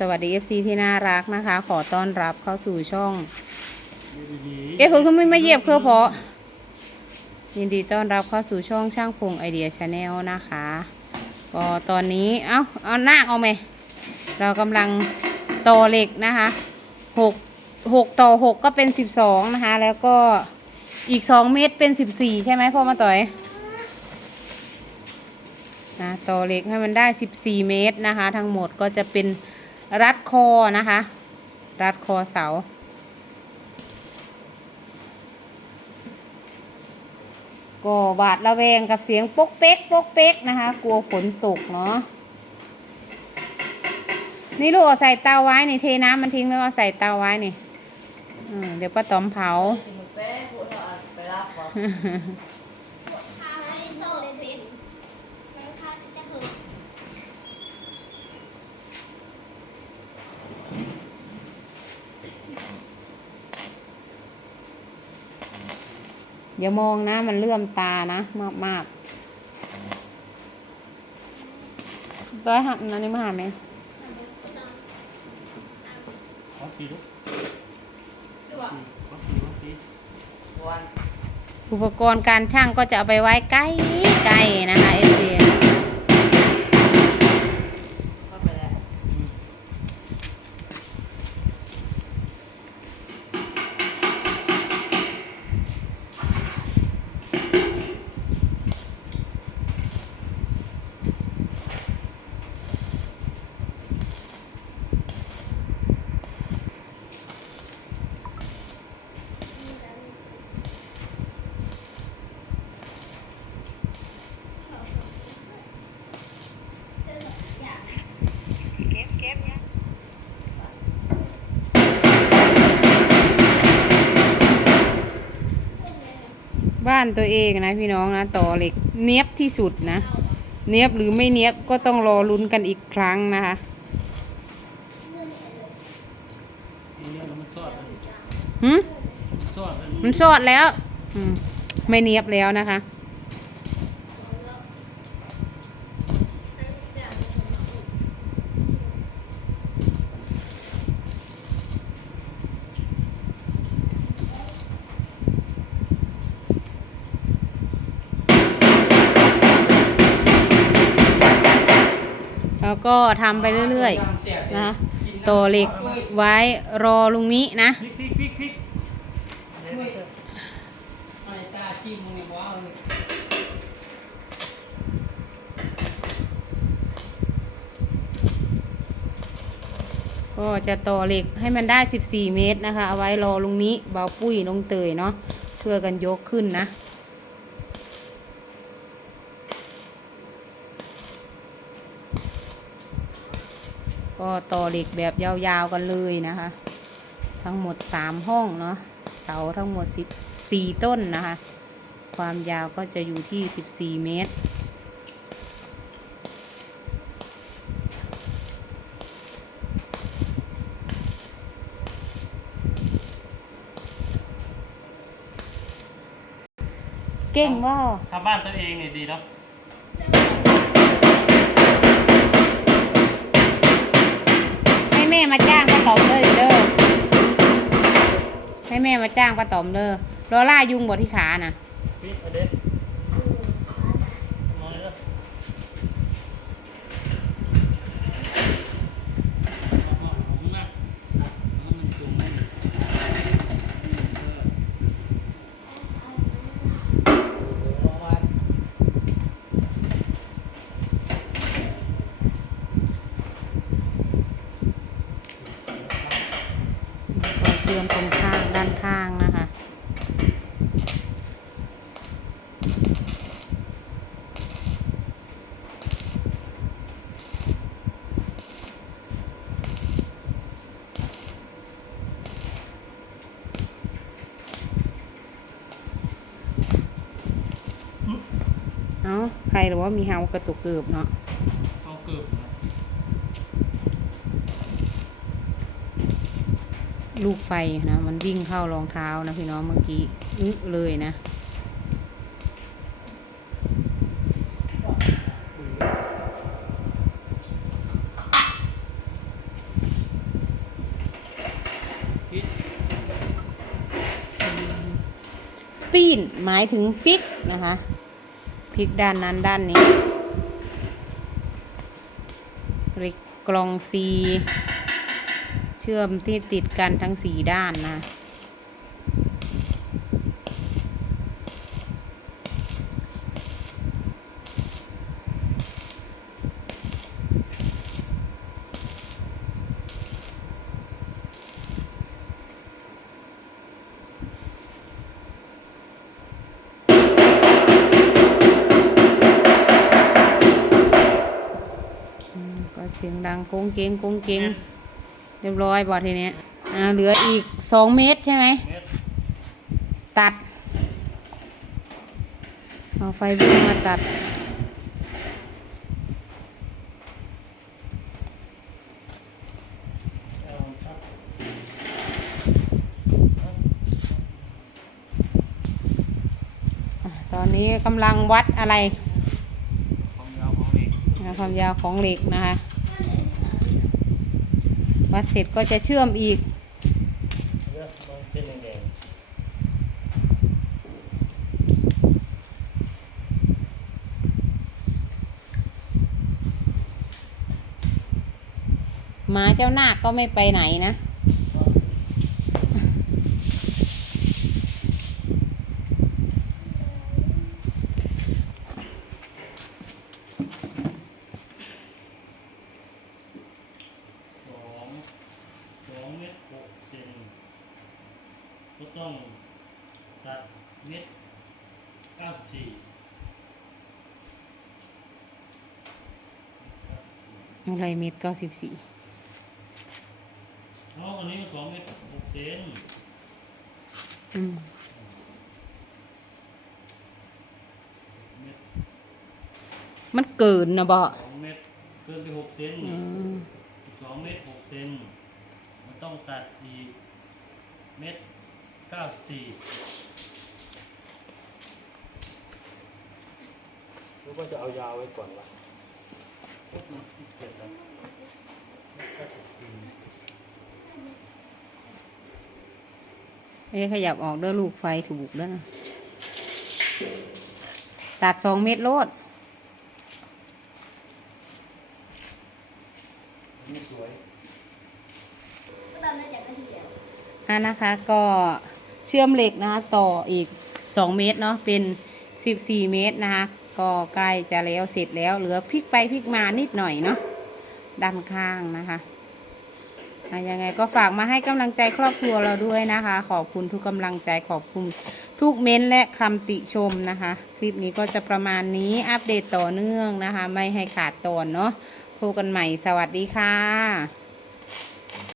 สวัสดี FC ที่น่ารักนะคะ ขอต้อนรับเข้าสู่ช่องดีเอ๊ะเพิ่งก็ไม่มาเหยียบเครือเพาะยินดีต้อนรับเข้าสู่ช่องช่างพงไอเดียชาแนลนะคะ ก็ตอนนี้ เอ้าเอาหน้าเอาไหม เรากำลังต่อเหล็กนะคะหกหกต่อหกก็เป็นสิบสองนะคะ แล้วก็อีกสองเมตรเป็นสิบสี่ใช่ไหมพ่อมาต่อยนะต่อเหล็กให้มันได้ 14 เมตรนะคะ ทั้งหมดก็จะเป็น รัดคอนะคะ รัดคอเสา ก็บาดระแวงกับเสียงปกเป๊กปกเป๊กนะคะ กลัวฝนตกเนาะนี่ลูกเอาใส่เตาไว้นี่เทน้ำมันทิ้งแล้วเอาใส่เตาไว้นี่อืมเดี๋ยวป้าตอมเผาพาไว้โตเป็นแล้วพาจะหึง อย่ามองนะ มันเลื่อมตานะมากมากร้อยหักนั่นนี่มาหาไหมๆขอสีลูกดูอะขอสีขอสีอุปกรณ์การช่างก็จะเอาไปไว้ใกล้ใกล้นะคะเอฟซี บ้านตัวเองนะพี่น้องนะต่อเหล็กเนียบที่สุดนะ เนียบหรือไม่เนียบก็ต้องรอลุ้นกันอีกครั้งนะคะมันซอดแล้วหืมมันสอดแล้วไม่เนียบแล้วนะคะ แล้วก็ทำไปเรื่อยๆนะต่อเหล็กไว้รอลุงนี้นะก็จะต่อเหล็กให้มันได้ 14 เมตรนะคะ เอาไว้รอลุงนี้เบาปุ้ยลงเตยเนาะช่วยกันยกขึ้นนะ ก็ต่อเหล็กแบบยาวๆกันเลยนะคะ ทั้งหมด3ห้องเนาะเสาทั้งหมด14ต้นนะคะ ความยาวก็จะอยู่ที่14เมตร เก่งว่าทำบ้านตัวเองเนี่ยดีเนาะ ให้แม่มาจ้างป้าตอมเลยเด้อให้แม่มาจ้างป้าตอมเลยรอล่ายุงบดที่ขาน่ะ เอ้าใครหรือว่ามีเฮากระตุกเกือบเนาะเอาเกือบะลูกไฟนะมันวิ่งเข้ารองเท้านะพี่น้องเมื่อกี้อึเลยนะ ปีนหมายถึงปิกนะคะ พลิกด้านนั้นด้านนี้เหล็กกลองซี เชื่อมที่ติดกันทั้งสี่ด้านนะ เสียงดังโกงเกงโกงเกงเรียบร้อยบอดทีเนี้ยอ่าเหลืออีกสองเมตรใช่ไหมเม็ดตัด เอาไฟวิ่งมาตัดเอาครับอะตอนนี้กำลังวัดอะไรความยาวของเหล็กนะความยาวของเหล็กนะคะ วัดเสร็จก็จะเชื่อมอีกหมาเจ้านาคก็ไม่ไปไหนนะ สองสองเม็ดหกเซนก็ ต้องตัดเม็ดเก้าสิบสี่อะไรเมตรเก้าสิบสี่อ๋ออันนี้มันสองเม็ดหกเซนอืมเม็ดมันเกินนะบ่สองเม็ดเกินไปหกเซนอืมสองเม็ดหกเซนมันต้องตัดอีกเม็ด เก้าสิบสี่หรือว่าจะเอายาวไว้ก่อนวะเจ็ดครับเก้าสิบสี่ไอ้ขยับออกเด้อลูกไฟถูกแล้วนะตัดสองเมตรโลดอันนี่สวยก็ตามมาจากกระเทียมอะนะคะก็ เชื่อมเหล็กนะคะต่ออีก 2 เมตรเนาะเป็น 14 เมตรนะคะก็ใกล้จะแล้วเสร็จแล้วเหลือพลิกไปพลิกมานิดหน่อยเนาะด้านข้างนะคะยังไงก็ฝากมาให้กำลังใจครอบครัวเราด้วยนะคะ ขอบคุณทุกกำลังใจขอบคุณทุกเม้นและคำติชมนะคะ คลิปนี้ก็จะประมาณนี้อัปเดตต่อเนื่องนะคะ ไม่ให้ขาดตอนเนาะพบกันใหม่สวัสดีค่ะ